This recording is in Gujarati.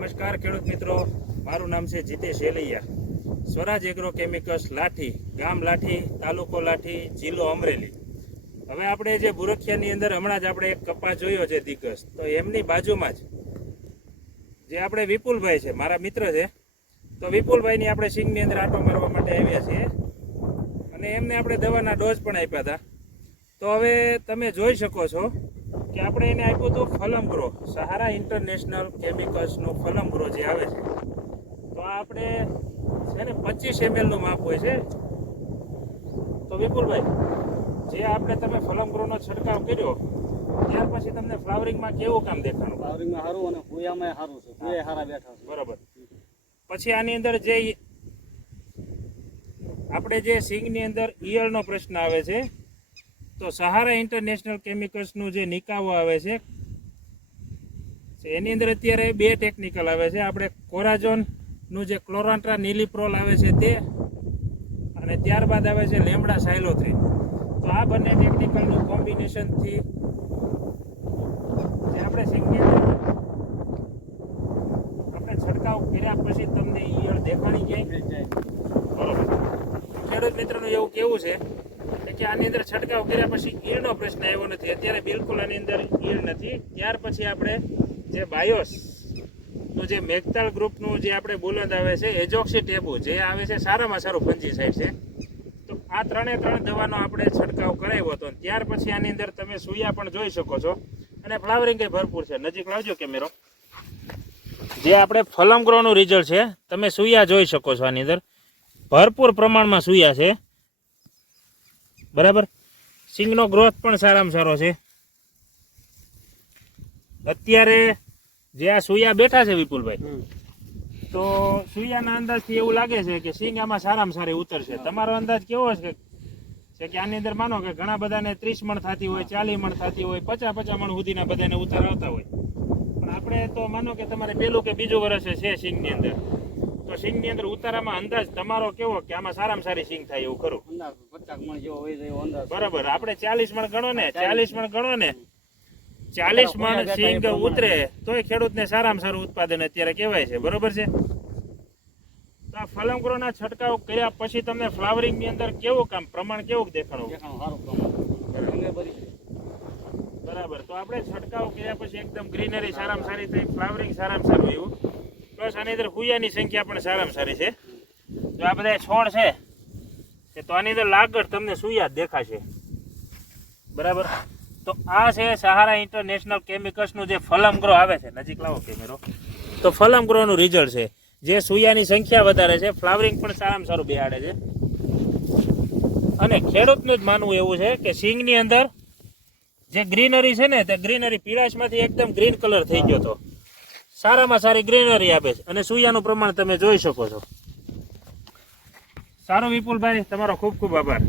નમસ્કાર ખેડૂત મિત્રો. મારું નામ છે જીતેશ એલૈયા. સ્વરાજ એગ્રો કેમિકલ્સ લાઠી, ગામ લાઠી, તાલુકો લાઠી, જિલ્લો અમરેલી. હવે આપણે જે બુરખિયાની અંદર હમણાં જ આપણે એક કપા જોયો છે દિગ્ગજ. તો એમની બાજુમાં જ જે આપણે વિપુલભાઈ છે, મારા મિત્ર છે, તો વિપુલભાઈની આપણે સિંગની અંદર આટો મારવા માટે આવ્યા છીએ. અને એમને આપણે દવાના ડોઝ પણ આપ્યા હતા. તો હવે તમે જોઈ શકો છો કે આપણે એને આપ્યું હતું ફલમગ્રો સહારા ઇન્ટરનેશનલ કેમિકલ્સનું ફલમ ગ્રો જે આવે છે. તો આપણે છે ને પચીસ એમએલનું માપ હોય છે. તો વિપુલભાઈ જે આપણે તમે ફલમ ગ્રોનો છંટકાવ કર્યો ત્યાર પછી તમને ફ્લાવરિંગમાં કેવું કામ દેખાણું? ફ્લાવરિંગમાં સારું અને ફૂયામાં સારું છે. ફૂયા સારા બેઠા છે. બરાબર. પછી આની અંદર જે આપણે જે સિંગની અંદર ઈયળનો પ્રશ્ન આવે છે તો સહારા ઇન્ટરનેશનલ કેમિકલ્સનું જે નિકાવો આવે છે એની અંદર અત્યારે બે ટેકનિકલ આવે છે. આપણે કોરાજોનનું જે ક્લોરાન્ટ્રા નીલીપ્રોલ આવે છે તે અને ત્યારબાદ આવે છે લેમડા સાયલોથ્રીન તો આ બંને ટેકનિકલનું કોમ્બિનેશનથી જે આપણે આપણે છંટકાવ કર્યા પછી તમને ઈયળ દેખાણી ક્યાંય બરોબર. ખેડૂત મિત્રોનું એવું કેવું છે કે આની અંદર છંટકાવ કર્યા પછી ઈયળનો પ્રશ્ન આવ્યો નથી. અત્યારે બિલકુલ આની અંદર ઈયળ નથી. ત્યાર પછી આપણે જે બાયોસનું જે મેઘતાલ ગ્રુપનું જે આપણે બોલંદ આવે છે એજોક્સી ટેબુ જે આવે છે સારામાં સારું ફંજીસાઇડ છે. તો આ ત્રણે ત્રણ દવાનો આપણે છંટકાવ કરાવ્યો હતો. ત્યાર પછી આની અંદર તમે સુયા પણ જોઈ શકો છો. અને ફ્લાવરિંગ ભરપૂર છે. નજીક લાવજો કેમેરો. જે આપણે ફલમ ગ્રોનું રિઝલ્ટ છે, તમે સુયા જોઈ શકો છો આની અંદર. ભરપૂર પ્રમાણમાં સુયા છે. બરાબર? સિંગનો ગ્રોથ પણ સારામાં સારો છે. અત્યારે જે આ સુયા બેઠા છે વિપુલભાઈ તો સુયાના અંદાજથી એવું લાગે છે કે સિંગ આમાં સારામાં સારી ઉતરશે. તમારો અંદાજ કેવો છે? છે કે આની અંદર માનો કે ઘણા બધાને ત્રીસ મણ થતી હોય ચાલીસ મણ થતી હોય પચાસ પચાસ મણ સુધીના બધાને ઉતાર આવતા હોય. પણ આપણે તો માનો કે તમારે પેલું કે બીજું વર્ષ છે સિંગની અંદર. તો સિંગની અંદર ઉતારામાં અંદાજ તમારો કેવો કે આમાં સારામાં સારી સિંગ થાય એવું ખરું? બરાબર. આપણે ચાલીસ મણ ગણો ને ચાલીસ મણ ગણો ને. ચાલીસ મણ સિંગ ઉતરે તોય ખેડૂતને સારામાં સારું ઉત્પાદન અત્યારે કહેવાય છે. બરોબર છે? તો આ ફલમગ્રોના છંટકાવ કર્યા પછી તમને ફ્લાવરિંગની અંદર કેવું કામ પ્રમાણ કેવું દેખાણું. બરાબર. તો આપણે છંટકાવ કર્યા પછી એકદમ ગ્રીનરી સારામાં સારી થઈ ફ્લાવરિંગ સારામાં સારું એવું. પ્લસ આની અંદર હુયાની સંખ્યા પણ સારામાં સારી છે. તો આ બધા છોડ છે. કે તો આની અંદર લાગડ તમને સુયા દેખાશે. બરાબર? તો આ છે સહારા ઇન્ટરનેશનલ કેમિકલ્સનું જે ફલમ ગ્રો આવે છે. નજીક લાવો કેમેરો. તો ફલમ ગ્રોનું રિઝલ્ટ છે. જે સુયાની સંખ્યા વધારે છે, ફ્લાવરિંગ પણ સારામાં સારું બિહાડે છે. અને ખેડૂતનું જ માનવું એવું છે કે સિંગની અંદર જે ગ્રીનરી છે ને, તે ગ્રીનરી પીળાશમાંથી એકદમ ગ્રીન કલર થઈ ગયો તો. સારામાં સારી ગ્રીનરી આપે છે. અને સૂયાનું પ્રમાણ તમે જોઈ શકો છો. સારું વિપુલભાઈ, તમારો ખૂબ ખૂબ આભાર.